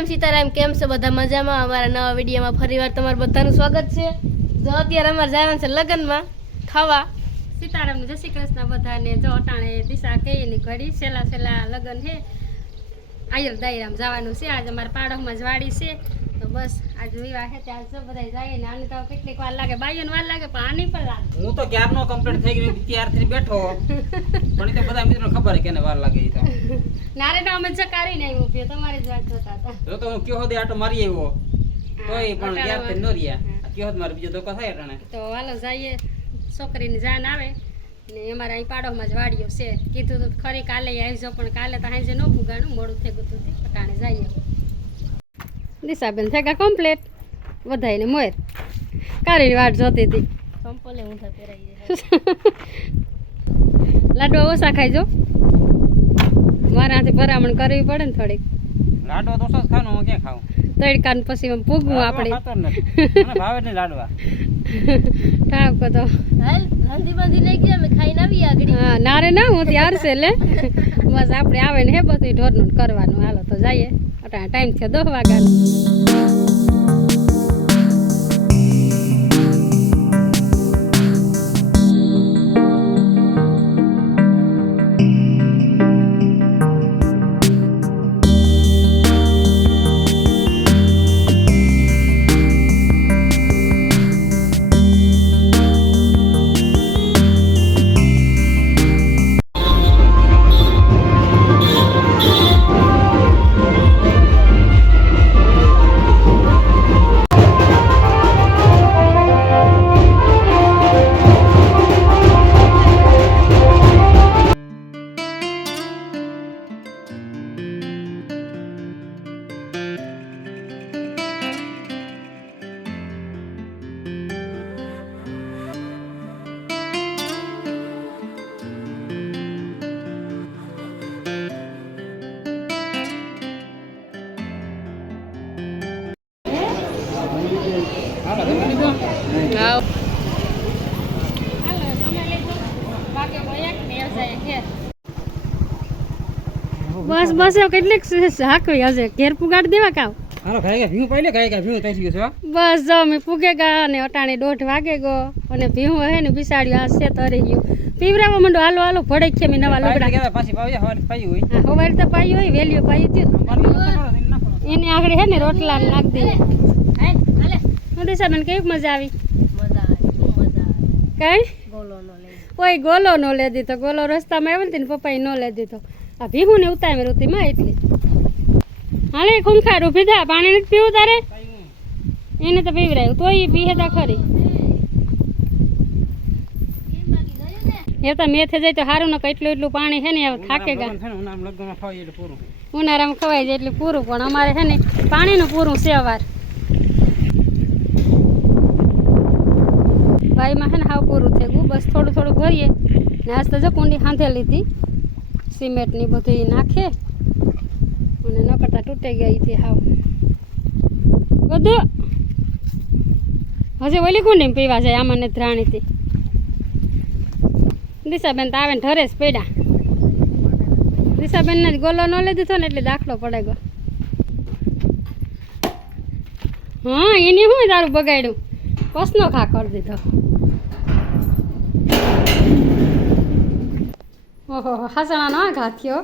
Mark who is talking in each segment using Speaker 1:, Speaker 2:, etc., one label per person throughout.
Speaker 1: સીતારામ સીતારામ, કેમ છો? બધા મજામાં? અમારા નવા વિડીયોમાં ફરીવાર તમારું બધાનું સ્વાગત છે. જો અત્યારે અમારે જવાનું છે લગ્નમાં, ખાવા.
Speaker 2: સીતારામ જય શ્રી કૃષ્ણ બધાને. જો અટાણે દિશા કહીની ઘડી, છેલ્લા છેલ્લા લગ્ન છે. આયર દાયરામ જવાનું છે. આજ અમારા પાડોમાં જ વાડી છે. તો બસ આજ વિવાહ છે ત્યાં જો બધા જાય ને. આની તો કેટલીક વાર લાગે બાઈઓને વાર લાગે પણ આની પણ લાગે.
Speaker 3: હું તો ક્યારનો કમ્પ્લીટ થઈ ગયો ત્યારથી બેઠો. પણ એ તો બધા મિત્રોને ખબર છે કેને વાર લાગે તો.
Speaker 2: નારે તો અમે આવ્યું ઊભી તમારી જ વાત જોતા હતા.
Speaker 3: જો તો હું કયો દે આટો મારી આવ્યો. તોય પણ ત્યારથી ન રહ્યા. કયો મારે બીજો ધોકો થાય
Speaker 2: તો હાલો જઈએ. છોકરીની જાન આવે. ને અમારા અહીં પાડોમાં જ વાડીઓ છે. કીધું તો ખરી કાલે આવજો પણ કાલે તો હાજે ન પુગાણું મોડું થઈ ગયું હતું તે જઈએ. દિશાબેન થેગા કમ્પ્લેટ વધાઈને મોર કારીની વાટ જોતી હતી.
Speaker 1: સંપલે
Speaker 2: લાડવા ઓછા ખાઈજો મારાથી ભરામણ કરવી પડે ને થોડીક.
Speaker 3: લાડવા તો ઓછો જ હું ક્યાં ખાઉં?
Speaker 2: તડકા ને પછી પૂગવું આપણે.
Speaker 3: ભાવે લાડવા.
Speaker 2: ઠાકો તો.
Speaker 1: હાલ બાંધી લઈ ગયા અમે ખાઈને આવી આગળ.
Speaker 2: હા નારે ના હું ત્યાર છે લે. બસ આપણે આવે ને હે બધું ઢોરનું કરવાનું. હાલો તો જઈએ. ટાઈમ છે દસ વાગ્યાનો બસ બસ કેટલીક હાકવી હશે. ઘેર પુગાડી દેવા કાવ
Speaker 3: હાલો ખાઈ ગયા ભીવું પાઈ ખાઈ ગયા ભીવું થઈ ગયું છે
Speaker 2: બસ જો મેં પૂગે ગયા અને અટાણે દોઢ વાગે ગો. અને ભીહું હે ને બિસાડ્યું આ છે તરી ગયું. પીવરાવા માંડો હાલો હાલો ભડે છે મેં નવા
Speaker 3: પાઈ
Speaker 2: લુગડા.
Speaker 3: પાછી પાવી હવારે પાઈ હોય.
Speaker 2: હા હવારે તો પાયું હોય વેલ્યુ પાયું થયું
Speaker 3: પાણી ઓછું કરો, એને
Speaker 2: આગળ હે ને રોટલા નાખ દે હું મને કેવી મજા આવી?
Speaker 1: મજા આવે મજા આવે.
Speaker 2: કઈ? કોઈ ગોલો નો લે દીધો. ગોલો રસ્તામાં આવ્યો ને પપ્પાએ નો લે દીધો. આ ભીહું ને ઉતામે રૂતી માં એટલી. હાલે ખૂંખાર પીધા પાણી નથી પીવું તારે? એને તો પીવરાયું. તોય પીહે તા ખરી. એ તો મેથે જાય તો સારું ન એટલું એટલું પાણી છે ને હવે થાકે ગયા
Speaker 3: ઉનાળામાં
Speaker 2: ખવાય જાય એટલે પૂરું પણ અમારે છે ને પાણીનું પૂરું છે અવાર ભાઈમાં છે ને હાવ પૂરું થઈ ગયું. બસ થોડું થોડું ભરીએ. ને આજ તો કુંડી હાંધે લીધી. સિમેન્ટની બધી નાખે. અને ન કરતા તૂટી ગઈ હતી હાવ. બધું. હજી ઓલી કુંડીમાં પીવા જાય, આમાં ને ધ્રાણીથી દિશાબેન તો આવે ને ઢરે જ પડ્યા. દિશાબેન જ ગોલો ન લઈ દીધો ને એટલે દાખલો પડે ગયો. હા, એની હું તારું બગાડ્યું? કસનો ખા કરી દીધો. ઓહો હાસણા નો ઘા થયો.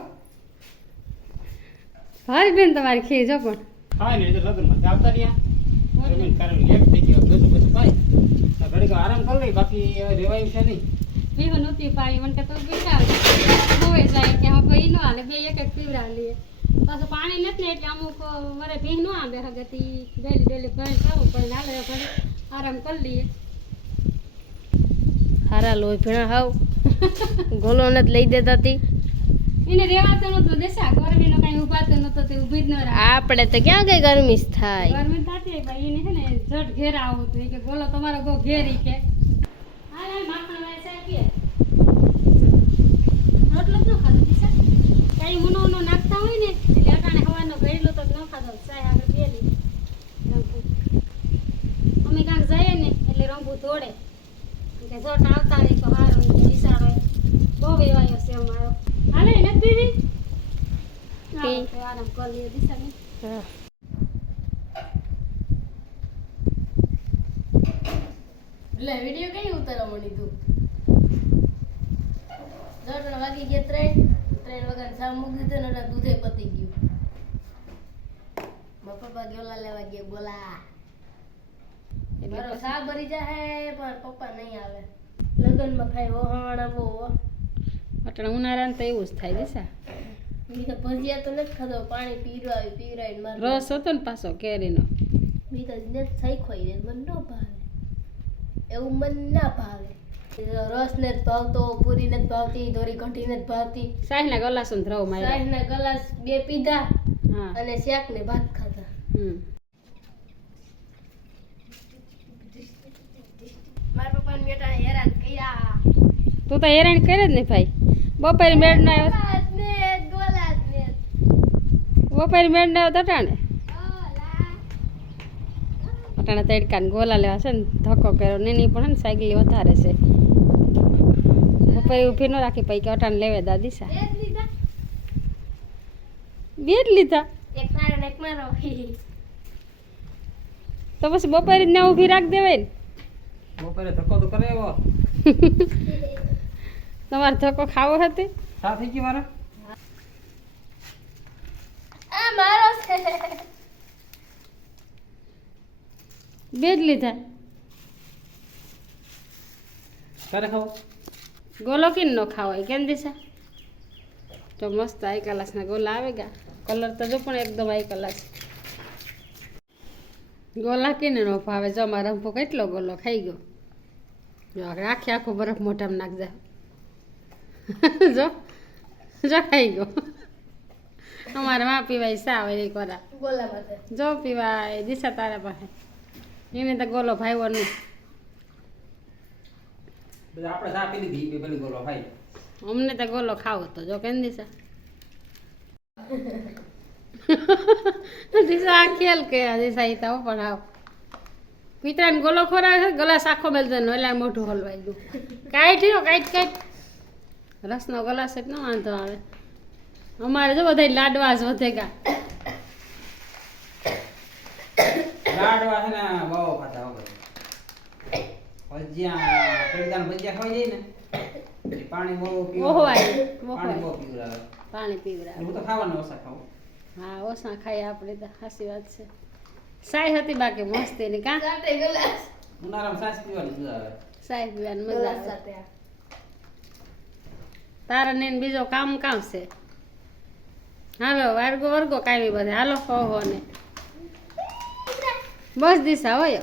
Speaker 2: ભારી બેન તમારી ખી જો પણ.
Speaker 3: હા ને એટલે લગ્નમાં આવતા રહ્યા. જમીન કારણ લેટ થઈ ગયો બધું બધું પાઈ તો ઘડીક આરામ કરી લઈ બાકી હવે રેવાયું છે નહીં.
Speaker 2: પીવું નહોતી પાણી મને તો પીવડાવ હોય જાય કે હા ભાઈ નો હાલે બે એક એક પીવડાવ લઈએ. પાછું પાણી નથી ને એટલે અમુક વરે ભીહ નો આવે હગતી ડેલી ડેલી ભરી ખાવું પડે હાલે આરામ કરી લઈએ.
Speaker 1: હારા લોહી ભીણા હાવ. ગોલો નથી લઈ દેતા હતી
Speaker 2: એને રેવાતો નતો દેશા ગરમીનો કઈ ઉભાતો નતો તે ઊભી જ ન રહે.
Speaker 1: આપણે તો ક્યાં કઈ ગરમી થાય?
Speaker 2: ગરમી થતી ભાઈ એને છે ને જટ ઘેર આવું હતું. કે ગોલો તમારો ગો ઘેરી કે. હાલ હાલ માખણ વાય કે રોટલો ન ખાધો દિશા. કઈ ઉનો ઉનો નાખતા હોય ને એટલે અટાણે હવાનો ગયેલો તો ન ખાધો. ચાય આગળ બેલી અમે કાંક જઈએ ને એટલે રંભુ દોડે
Speaker 1: એટલે વીડિયો કઈ ઉતારવા મળી તું? દોઢ વાગી ગયા ત્રણ. ત્રણ વગર ચા દીધો ને દૂધે પતી ગયું. બાપા ગયોલા લેવા ગયા બોલા. મારો સા ભરી જાય પણ પપ્પા નહીં આવે. લગ્નમાં ખાય વહાણા બહુ.
Speaker 2: અટાણે ઉનાળાને તો એવું જ થાય દિશા
Speaker 1: મેં તો ભજીયા તો નથી ખાધો પાણી પીવડાવીને મારે
Speaker 2: રસ હતો ને પાછો કેરીનો.
Speaker 1: મેં તો નથી સાઈખોઈ રે મને ન ભાવે. એવું મને ના ભાવે. રસ ને જ ભાવતો પૂરી ને જ ભાવતી દોરી ઘંટી ને જ ભાવતી.
Speaker 2: સાહેબ ના ગલાસ ને ધ્રવ મારે
Speaker 1: સાહેબ ના ગલાસ બે પીધા અને શેક ને ભાત ખાધા.
Speaker 2: હમ
Speaker 1: મારા પપ્પાને બેટા હેરાન કર્યા
Speaker 2: તું તો હેરાન કરે જ ને ભાઈ. બપોરે મેળ ના આવ્યો બપોરે મેળ ના આવ્યો તો અટાણે અટાણે તડકા ને ગોલા લેવા છે ને ધક્કો કર્યો. ને નહીં પણ સાયકલ વધારે છે. બપોરે ઊભી ન રાખી પૈકી અટાણે લેવે દાદી સા.
Speaker 1: બે જ લીધા?
Speaker 2: તો પછી બપોરે ના ને ઊભી રાખ દેવાય ને.
Speaker 3: બપોરે ધક્કો તો કરે એવો
Speaker 2: તમારે ધક્કો ખાવો હતી?
Speaker 3: સા થઈ ગઈ મારે?
Speaker 1: આ મારો છે.
Speaker 2: બે જ લીધા.
Speaker 3: ક્યારે ખાવ?
Speaker 2: ગોલો કિન નો ખાવાય કેમ દિશા? તો મસ્ત આઈ કલાસના ગોલા આવે ગયા કલર તો જો પણ એકદમ આઈ કલાસ ગોલા કેને નો ભાવે જો મારા રંભો કેટલો ગોલો ખાઈ ગયો. જો આખી આખો બરફ મોઢામાં નાખ જો જો ખાઈ ગયો. અમારે માં પીવાય સા હોય એક વાર.
Speaker 1: ગોલા માટે.
Speaker 2: જો પીવાય દિશા તારા પાસે. એને તો ગોલો ભાઈઓ નહીં.
Speaker 3: આપણે સા પી લીધી પેલી ગોળો ભાઈ
Speaker 2: અમને તો ગોલો ખાવો તો જો કેમ દિશા? દિશા ખેલ કે દિશા ઈ તો પણ આવ પિતરાને ગોલો ખોરાક છે ગલાસ આખો મેલતો નો એટલે મોઢું હલવાઈ ગયું કાંઈ થયો કાંઈ કાંઈ રસનો ગલાસ જ ન વાંધો આવે અમારે જો બધા લાડવા જ વધે ગા
Speaker 3: લાડવા છે ને બહુ ખાતા વગર ભજીયા પેડદાન ભજીયા ખાઈ જાય ને પાણી બહુ પીવું પાણી બહુ. પીવડાવે
Speaker 2: પાણી પીવડાવે
Speaker 3: હું તો ખાવાનું ઓછા ખાવું
Speaker 2: હા ઓસા ખાઈ આપણે તો સાચી વાત છે. સાઈ હતી બાકી મસ્તી ની કાં?
Speaker 3: ઉનાળામાં સાસ પીવાની મજા આવે.
Speaker 2: સાઈ પીવાની મજા આવે. તારા ને એને બીજો કામ કામ છે. હાલો વર્ગો વર્ગો કાંઈ બધે. હાલો હો હો ને. બસ દિશા હોય